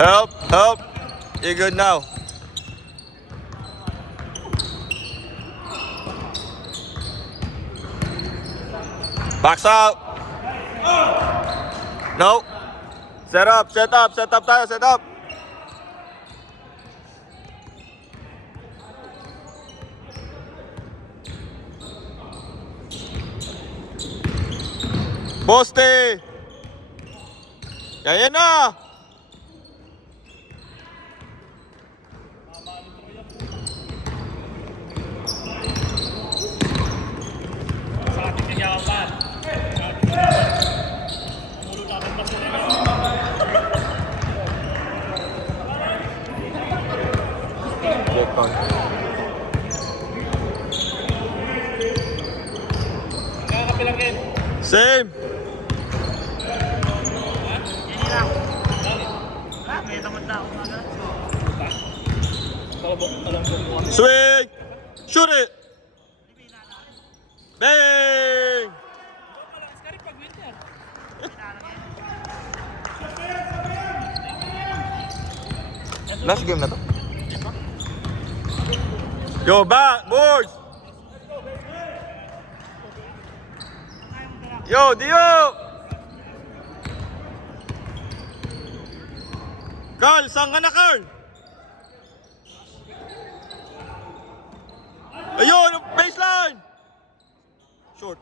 Help, help. You're good now. Backs out. No. Set up tayo, set up. Poste. Kaya na. Sa ating kagyawan. Mulo namin pa sila. Check on. Nakakapilangin. Same. May tamad na ako mga. Swing. Shoot it. Bang. Last game na to. Yo, back, boys. Yo, Dio. Carl, saan ka na, Carl? Ayun, baseline. Short.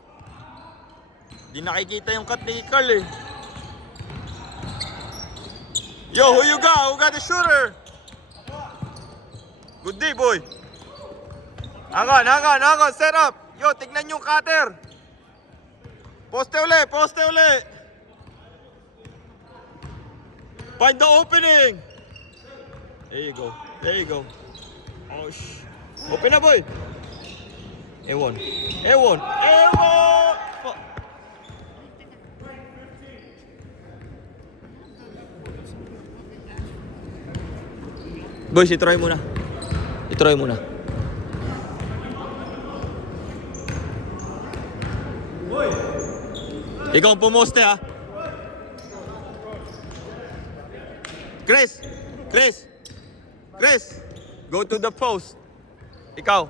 Di nakikita yung cut ni Carl eh. Yo, who you got? Who got the shooter? Good day, boy. Hang on. Set up. Yo, tignan yung cutter. Poste uli. Find the opening. There you go. Oh, open na, boy. Ewon. Boys, i-try muna. Ikaw ang pumoste, ha? Chris! Go to the post. Ikaw.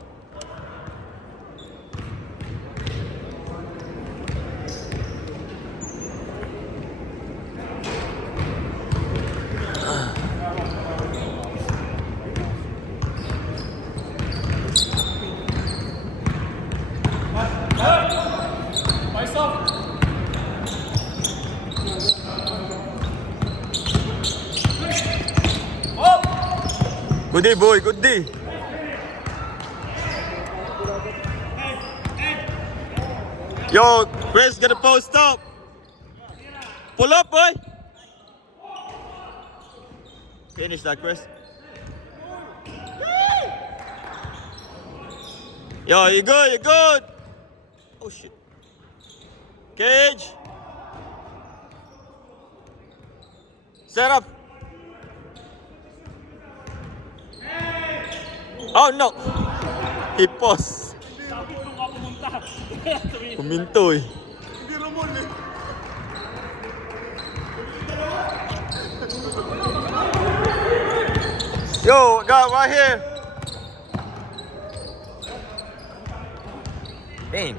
Good day, boy. Good day. Yo, Chris, get a post up. Pull up, boy. Finish that, Chris. Yo, you good. Oh, shit. Cage. Set up. Oh, no. He paused. Puminto eh. Yo, got right here. Damn.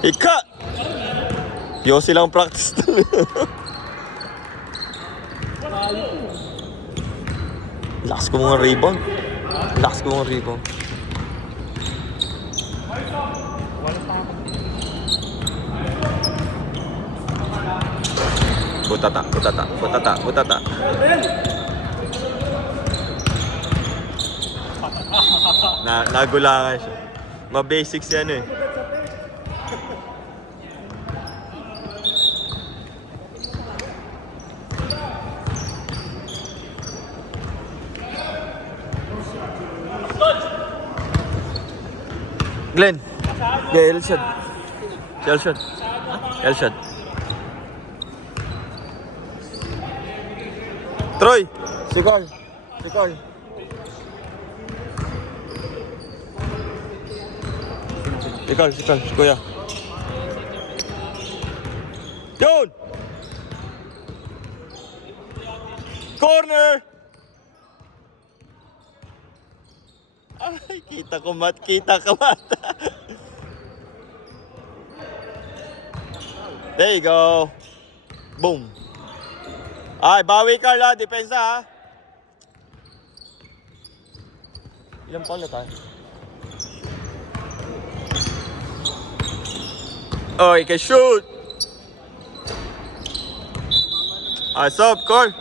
He cut. Yo silang practice tuloy. Lakas ko mga rebound. Butata. Nagulangan siya. Ma-basics yan eh. Glenn. Yeah, Elshad. Troy. Si Carl. Si Kuya. Yun! corner! Ay, kita ko mat. There you go. Boom. Ay, bawi Carl ha. Depensa ha. Ilang pala tayo? Oy, can shoot. Ay, stop, Carl.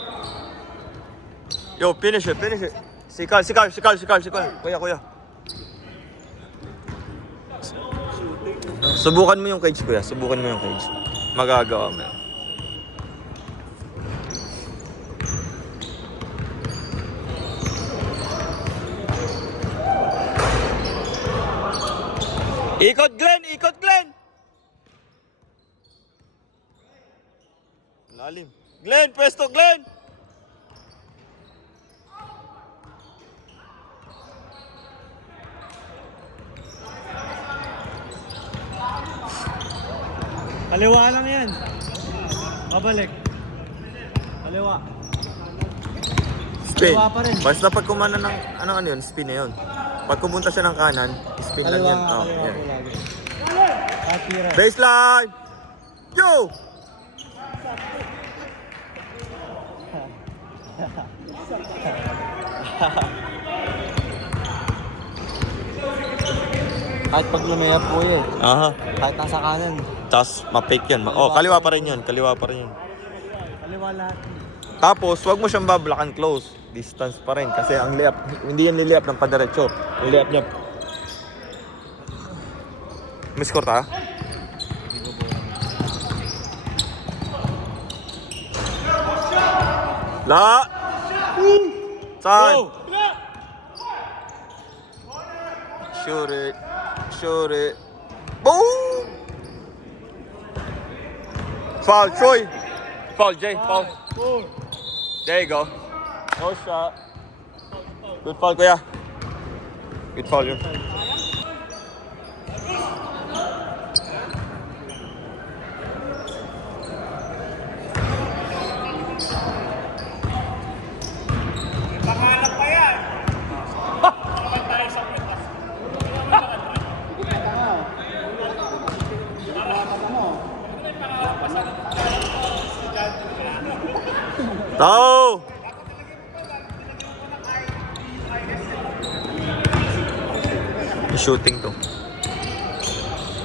Yo, finish it. Si Carl. Kuya. Subukan mo yung cage, kuya. Magagawa mo yan. Ikot, Glenn! Lalim. Glenn, pwesto, Glenn! Kaliwa lang yan. Pabalik. Kaliwa. Spin. Kaliwa pa rin. Basta pag kumana ng, ano yun, spin na yun. Pag pumunta siya ng kanan, spin lang yan. Oh, Kaliwa yan. ko lagi. Atira. Baseline! Yo! Kahit pag lumayap po eh. Aha. Kahit nasa kanan. Tapos ma-fake yun. Oh, kaliwa pa rin yun. Kaliwa lahat. Tapos, wag mo siyang bablock close. Distance pa rin. Kasi ang layup, hindi yan liliap ng padiretso. Yung layup niya. May score ta? La! Saan? Shoot it. Boom! Foul, Troy. Foul, Jay. Foul. There you go. No shot. Good foul, kuya. Good foul yun. Tao! Shooting to.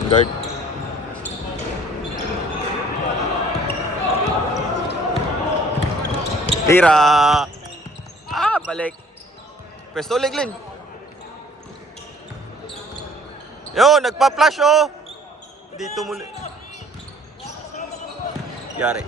Guard. Tira! Balik. Pwesto ulit, Glenn. Yo, nagpa-flash oh! Dito muli. Yari.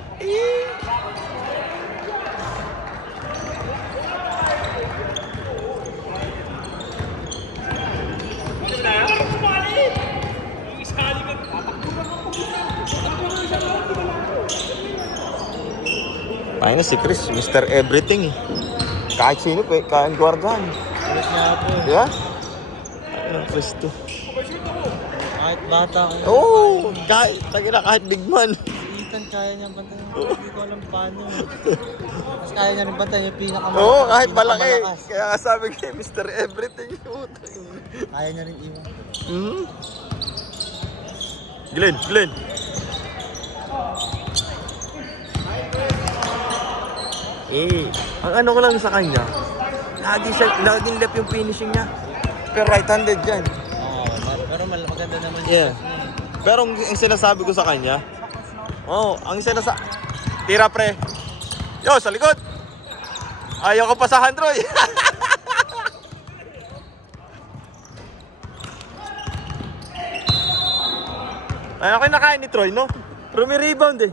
Ayun na si Chris, Mr. Everything eh. Kahit sino pa, kahit guardian. Ulit nga po eh. Di ba? Ayun ang Chris to. Kahit bata ka. Oo, kahit big man. Si Ethan kaya niyang bantayan. Hindi ko alam paano. Mas kaya niya rin bantayan yung pinakamalakas. Oo, kahit malaki. pinakamalakas. Kaya nga sabi ko, Mr. Everything. Kaya niya rin iwan. Hmm? Glenn. Ang ano ko lang sa kanya, laging left yung finishing niya. Pero right-handed yan. Oo, pero maganda naman yung Yeah. shot niya eh. Pero ang sinasabi ko sa kanya, tira pre. Yo, sa likod. Ayaw ko pa sa Handroy. Ano kayo nakain ni Troy, no? Pero may rebound eh.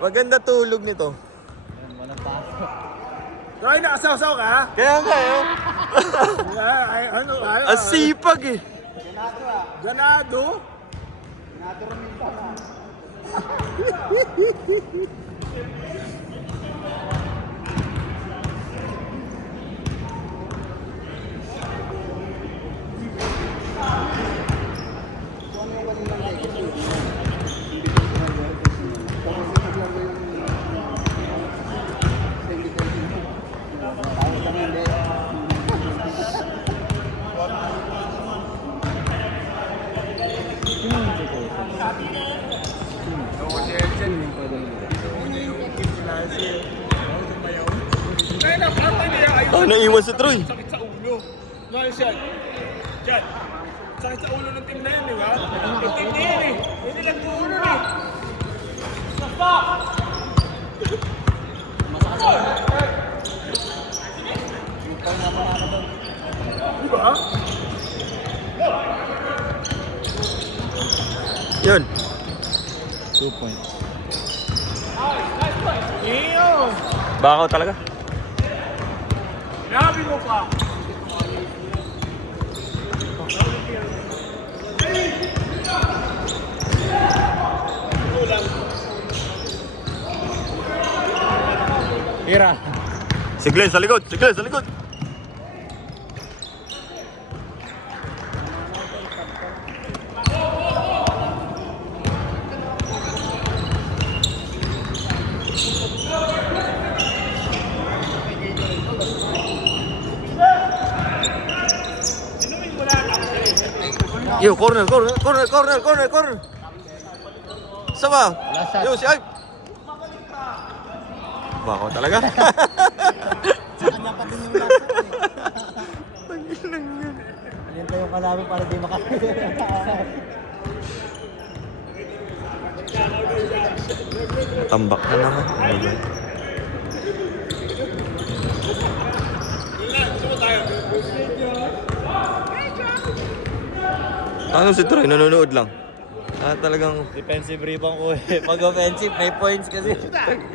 Maganda tulog nito. Walang pasok. Troy, nakasaw-saw ka? Kaya nga eh. Ano? Asipag eh. Ganado? Kaya na, parang hindi na kayo. Oh, naiwan si Troy. Sakit sa ulo. Ngayon siya. Yan. Sakit sa ulo ng team na yun, di ba? Yung team na yun eh. Hindi lang po ulo eh. Di ba? Yun. 2 points. Iyo! Bakaw talaga. Grabe mo pa. Tira. Si Glenn sa likod. Si Glenn sa likod. Yo, corner. Sama. Yo, si Ay. Bakaw talaga. Kanya pa din yung laptop eh. Yan tayo kalaban para di makakita. Tambak na naman. Ano si Troy? Nanonood lang. Talagang Defensive rebound ko eh. Pag offensive, may points kasi.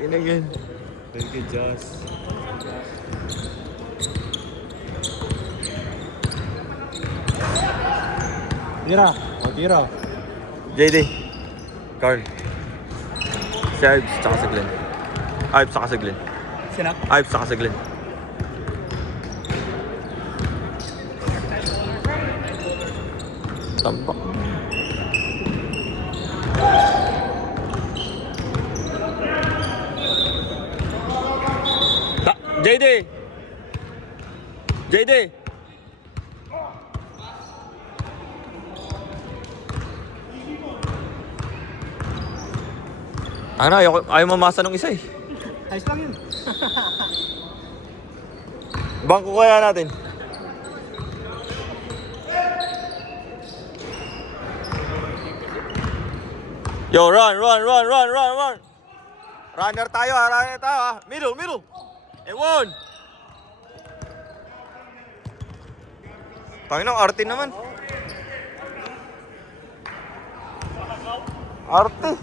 inagin. Very good, Josh. Tira. Tira. JD. Carl. Si Ives, tsaka si Glenn. Ives, tsaka si Glenn. Sinap. Ives, tsaka si Glenn. Tampak. JD! JD! Ano, ayaw mamasa nung isa eh. Ayos lang yun. Bangko kaya natin. Yo, run! Runner tayo ah. Middle. And one. Tangin ng arte naman. Arte.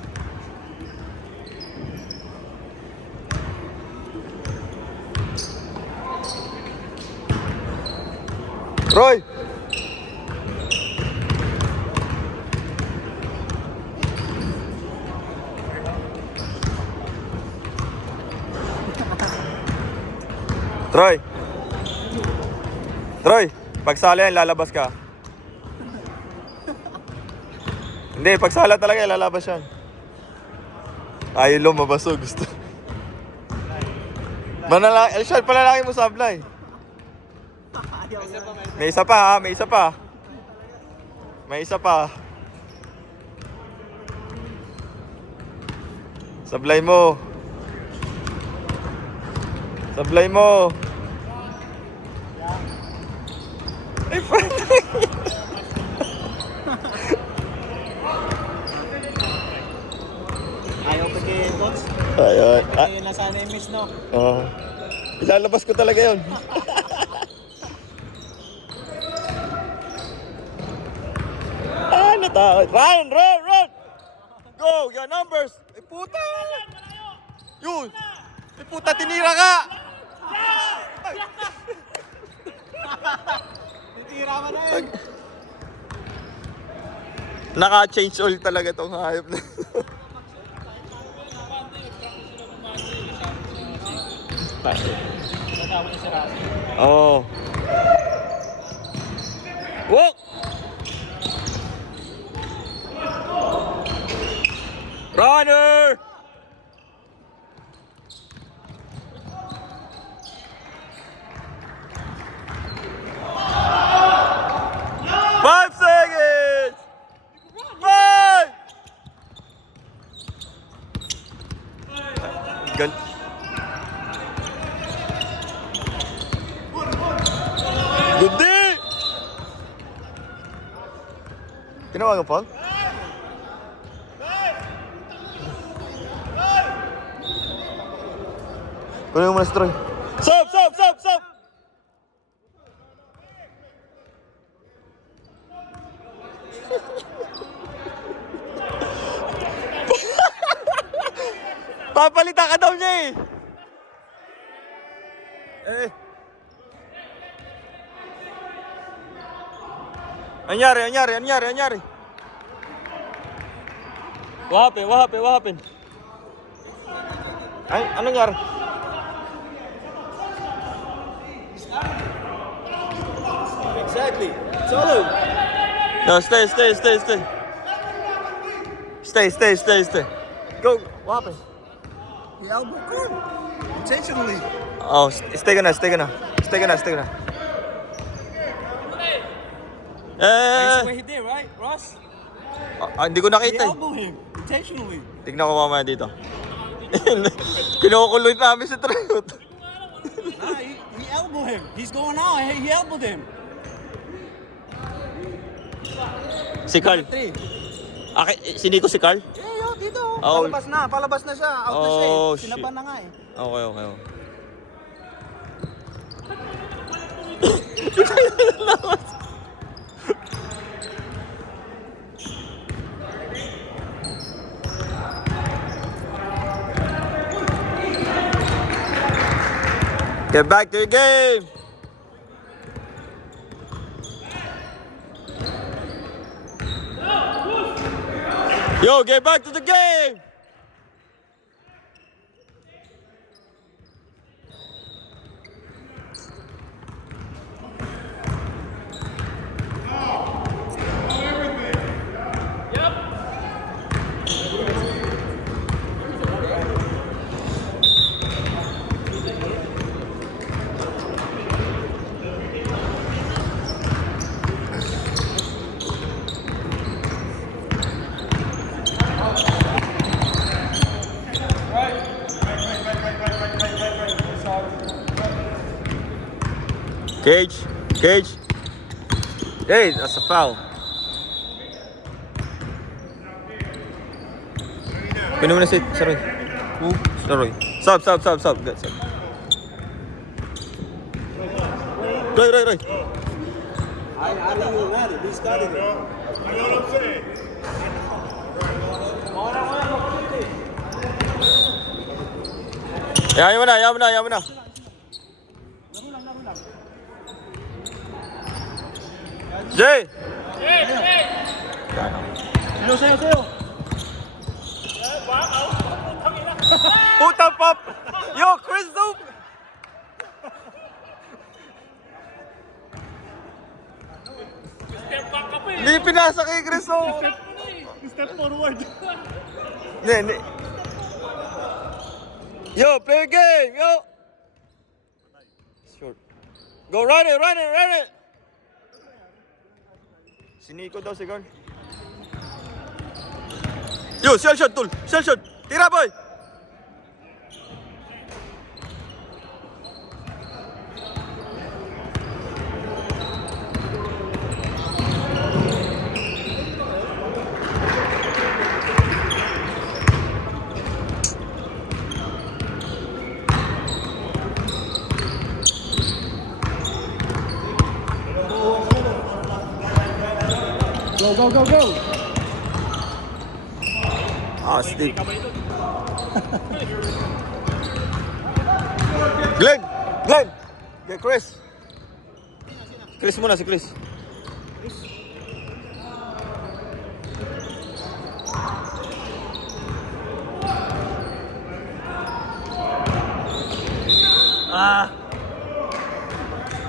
Roy! Troy, pagsala yan, lalabas ka. Hindi, pagsala talaga yan, lalabas yan. Ayaw lumabas o gusto. Shot palalaki mo sablay. May isa pa. Sablay mo. Ay, friend. Ayaw pa kay coach. Ayun. Ayun na sana yung miss, no? Ilalabas ko talaga yun. Natakot. Run! Go! Your numbers! Ay, puta! Yun! Ay, puta, tinira ka! Tira mo na yun. Naka-change all talaga tong hayop na. Oh. Walk! Runner! Five seconds! 5 Tinawagan, Paul? Kunin mo muna si Troy. Stop! Stop! Stop! Stop! Papalitan ka daw niya eh! Eh! Anyari? What happened? Ay, anong nangyari? Exactly. Tell him. No, stay. Stay. Go. What happened? The elbow cord. Intentionally. Oh, stay ka na. That's what he did, right, Ross? Hindi ko He nakita eh. elbowed him intentionally. Tignan ko mamaya dito. Kinukuloy namin si Treyot. Nah, he elbowed him. He's going out. He elbowed him. Si Carl. Si Nico si Carl? Yo, dito. Oh. Palabas na siya. Out na siya Oh, eh. Sinaban na nga eh. Okay. Get back to your game! Yo, get back to the game! Cage. Hey, that's a foul. Pino mo na si Roy. Roy. Stop. Good, stop. Roy. I don't even matter. He started it. You know what I'm saying? Yaman na. Jay! Sa'yo. Puta pop! Yo, Chris Zoom! Hindi pinasa kay Chris Zoom! Step forward. Hindi. Yo, play a game! Yo! Short. Go, run it! Si Nico daw, si Carl. Yo, shell shot, tol! Shell shot! Tira, boy! Go. Ah, Steve. Glenn! Okay, Chris. Chris muna, si Chris.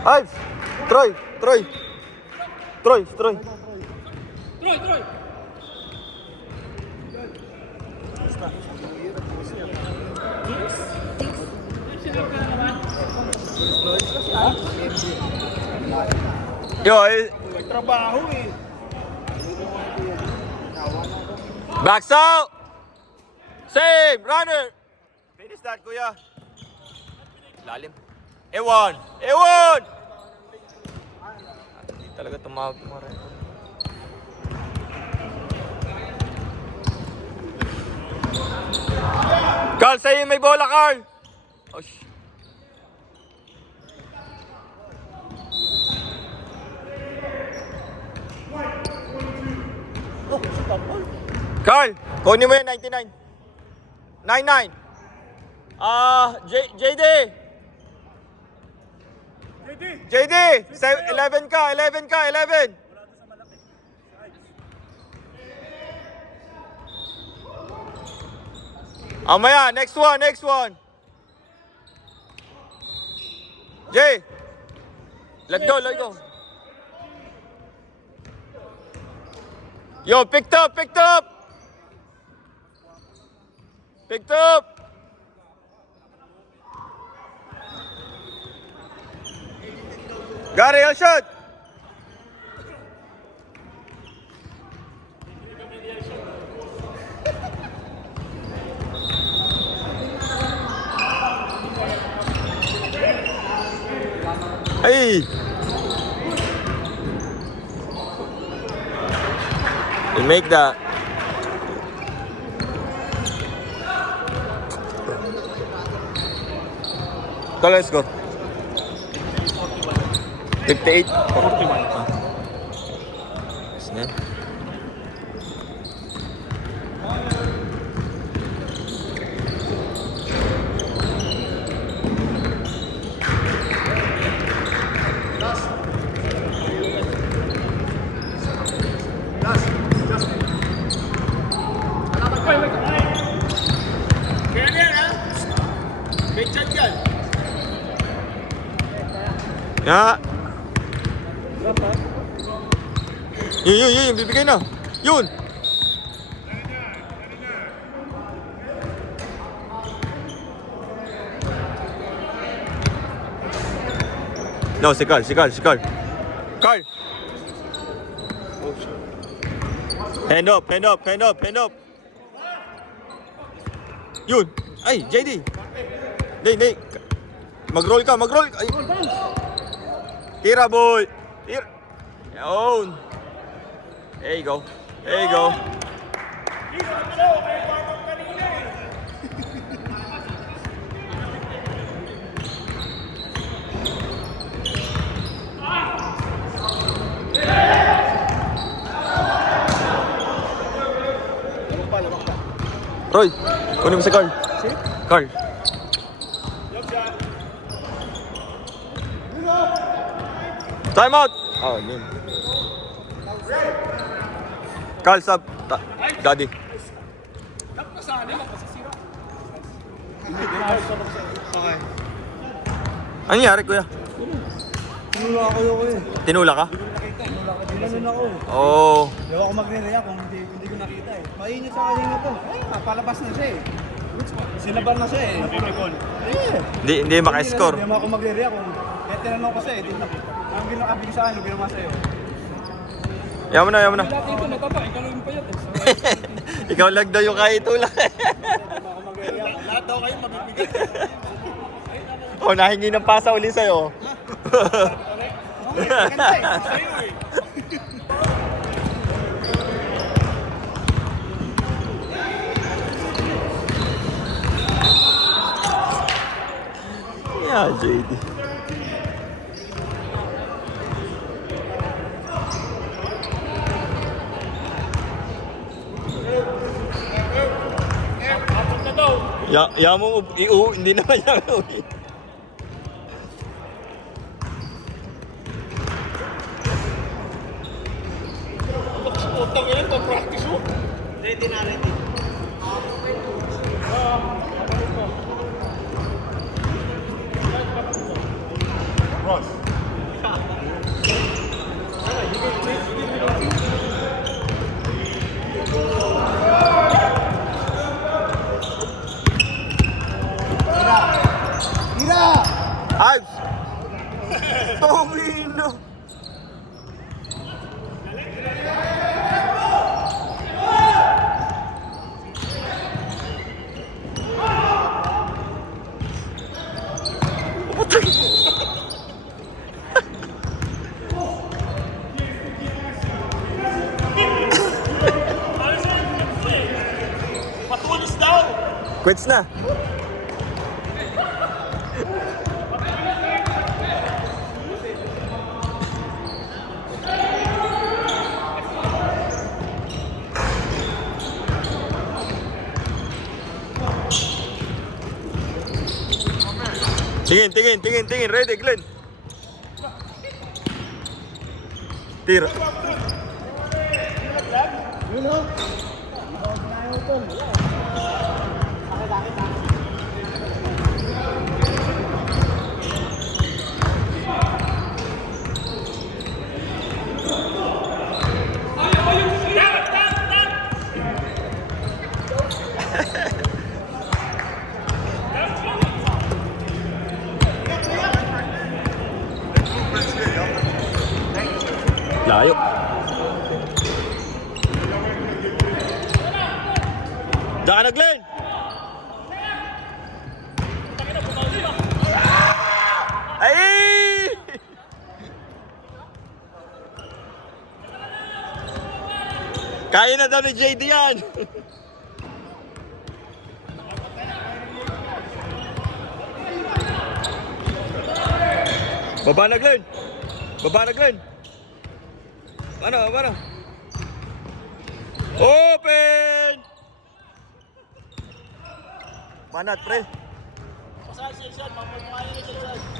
Ay! Troy! Yo, May trabaho eh. backs out! Same! Runner! Finish that, kuya. Lalim. Ewan! Hindi talaga tumawag mga record. Carl, sa'yo may bola, Carl! Oh, Carl, kunin mo yan, 99. 99. JD! JD! 11 ka, 11 ka, 11! Amaya, next one, next one. Jay! Let go, let go. Yo, picked up, picked up! Picked up! Got it, I'll shoot! Hey! You make that. So let's go. 58. 41. Yes, man. Ya. Yun, bibigay na. Yun. No, si Carl. Carl. Hand up. Yun. Ay, JD. Day. Mag-roll ka. Ay. Tira, boy. Tira. Yun. There you go. Roy, kunin mo si Carl. Carl. Time out! Oh, yun. Carl, sub. Daddy. Okay. Ano nangyari, kuya? Tinula ako eh. Tinula ka? Tinula ako eh. Oo. Hindi ako magre-react kung hindi ko nakita eh. Mainit sa kanina to. Ay, napalabas na siya eh. Sinabar na siya eh. Hindi maka-score. Hindi ako magre-react kung kaya tinanong ko siya eh. Ang ginakabig sa akin, ginawa sa'yo. Yaman na. Lahat ito natapa, ikaw lang yung payat eh. Ikaw lang daw yung kahit tulak. Lahat daw kayo mabibigay. Oh, nahingi ng pasa uli sa'yo. Ganda eh, sa'yo eh. Yeah, JD. Ya mo hindi naman niya uwi. Utang yan, pa-practice mo. Ready na. Ross. Ives! Tomino! Quits na. Tingin. Ready, Glenn. Tira. Layo. Diyan ka na, Glenn! Ay! Kaya na daw ni JD yan! Baba na, Glenn! Baba na, Glenn! Paano? Open! Manat, pre. Pasal siya, mamamayin niya siya.